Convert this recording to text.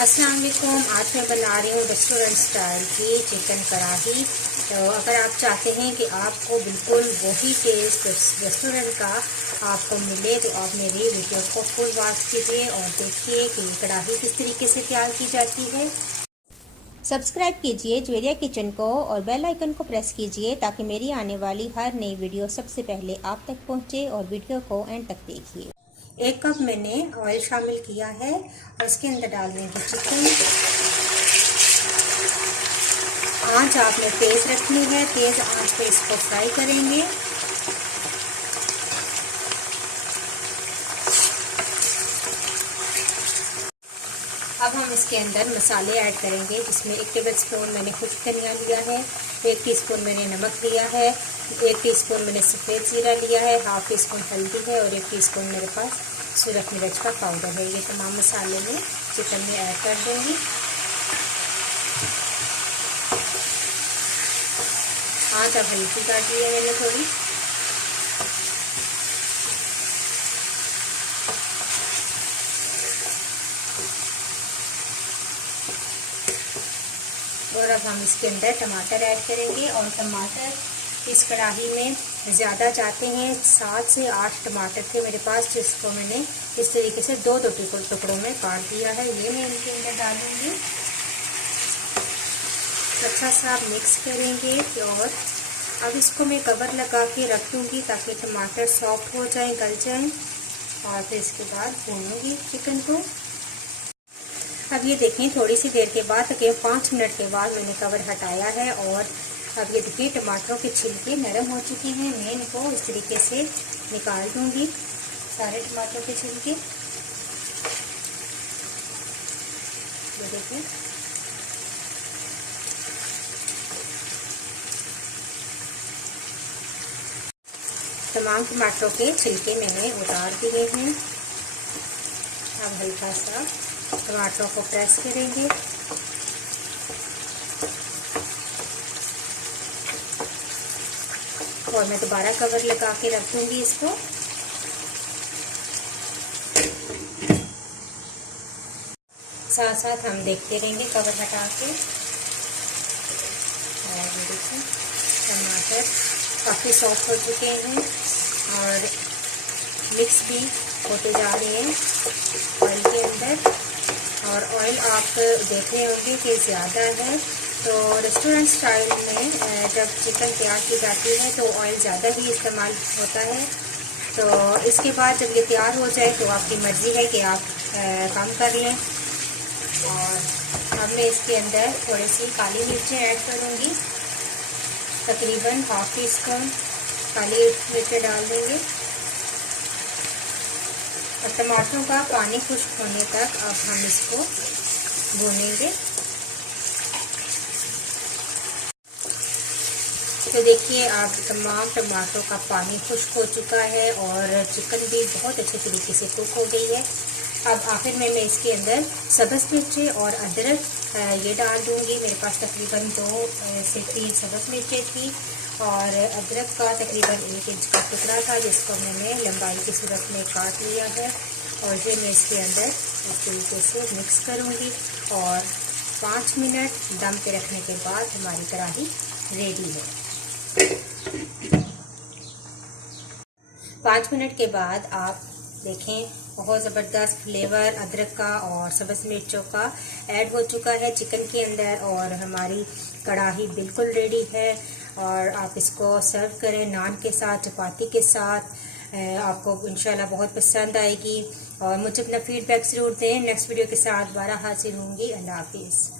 अस्सलाम वालेकुम। आज मैं बना रही हूँ रेस्टोरेंट स्टाइल की चिकन कढ़ाई। तो अगर आप चाहते हैं कि आपको बिल्कुल वही टेस्ट रेस्टोरेंट का आपको मिले तो आप मेरी वीडियो को फुल वॉच कीजिए और देखिए कि कढ़ाई किस तरीके से तैयार की जाती है। सब्सक्राइब कीजिए ज्वेरिया किचन को और बेल आइकन को प्रेस कीजिए ताकि मेरी आने वाली हर नई वीडियो सबसे पहले आप तक पहुँचे और वीडियो को एंड तक देखिए। 1 कप मैंने ऑयल शामिल किया है और इसके अंदर डाल देंगे चिकन। आंच आपने तेज रखनी है, तेज आंच पे इसको फ्राई करेंगे। अब हम इसके अंदर मसाले ऐड करेंगे, जिसमें 1 टेबलस्पून मैंने खुश्क धनिया लिया है, 1 टीस्पून मैंने नमक लिया है, 1 टीस्पून मैंने सफ़ेद जीरा लिया है, हाफ टी स्पून हल्दी है और 1 टीस्पून मेरे पास सूरख मिर्च का पाउडर है। ये तमाम मसाले में चिकन में ऐड कर दूंगी। आंच अब हल्की कर दी है मैंने थोड़ी। और अब हम इसके अंदर टमाटर ऐड करेंगे और टमाटर इस कढ़ाई में ज़्यादा जाते हैं। 7 से 8 टमाटर थे मेरे पास, जिसको मैंने इस तरीके से दो टुकड़ों में काट दिया है। ये मैं इनके अंदर डालूंगी। अच्छा सा मिक्स करेंगे और अब इसको मैं कवर लगा के रख दूँगी ताकि टमाटर सॉफ्ट हो जाएं, गल जाएं। और फिर इसके बाद भूनूंगी चिकन को। अब ये देखें, थोड़ी सी देर के बाद, तकरीबन 5 मिनट के बाद मैंने कवर हटाया है और अब ये देखिए टमाटरों के छिलके नरम हो चुके हैं। मैं इनको इस तरीके से निकाल दूंगी, सारे टमाटरों के छिलके। ये देखिए, तमाम टमाटरों के छिलके मैंने उतार दिए हैं। अब हल्का सा टमाटरों को प्रेस करेंगे। और मैं दोबारा कवर लगा के रख दूंगी इसको। साथ साथ हम देखते रहेंगे कवर हटा के। और देखिए टमाटर काफ़ी सॉफ्ट हो चुके हैं और मिक्स भी होते जा रहे हैं ऑयल के अंदर। और ऑयल आप देख रहे होंगे कि ज़्यादा है। तो रेस्टोरेंट स्टाइल में जब चिकन तैयार की जाती है तो ऑयल ज़्यादा ही इस्तेमाल होता है। तो इसके बाद जब ये तैयार हो जाए तो आपकी मर्ज़ी है कि आप कम कर लें। और अब मैं इसके अंदर थोड़ी सी काली मिर्चें ऐड करूँगी, तकरीबन हाफ टी स्पून काली मिर्चें डाल देंगे। और टमाटरों का पानी खुश्क होने तक अब हम इसको भूनेंगे। तो देखिए, आप तमाम टमाटरों का पानी खुश्क हो चुका है और चिकन भी बहुत अच्छे तरीके से कुक हो गई है। अब आखिर में मैं इसके अंदर सब्ज़ मिर्चें और अदरक ये डाल दूंगी। मेरे पास तकरीबन 2 से 3 सब्ज़ मिर्चें थी और अदरक का तकरीबन 1 इंच का टुकड़ा था, जिसको मैंने लंबाई की सूरत में काट लिया है। और ये मैं इसके अंदर इस तरीके से मिक्स करूँगी और 5 मिनट दम पे रखने के बाद हमारी कढ़ाई रेडी है। 5 मिनट के बाद आप देखें, बहुत ज़बरदस्त फ्लेवर अदरक का और सब्ज़ मिर्चों का ऐड हो चुका है चिकन के अंदर और हमारी कढ़ाई बिल्कुल रेडी है। और आप इसको सर्व करें नान के साथ, चपाती के साथ। आपको इंशाल्लाह बहुत पसंद आएगी। और मुझे अपना फीडबैक ज़रूर दें। नेक्स्ट वीडियो के साथ दोबारा हाजिर होंगी। अल्लाह हाफिज़।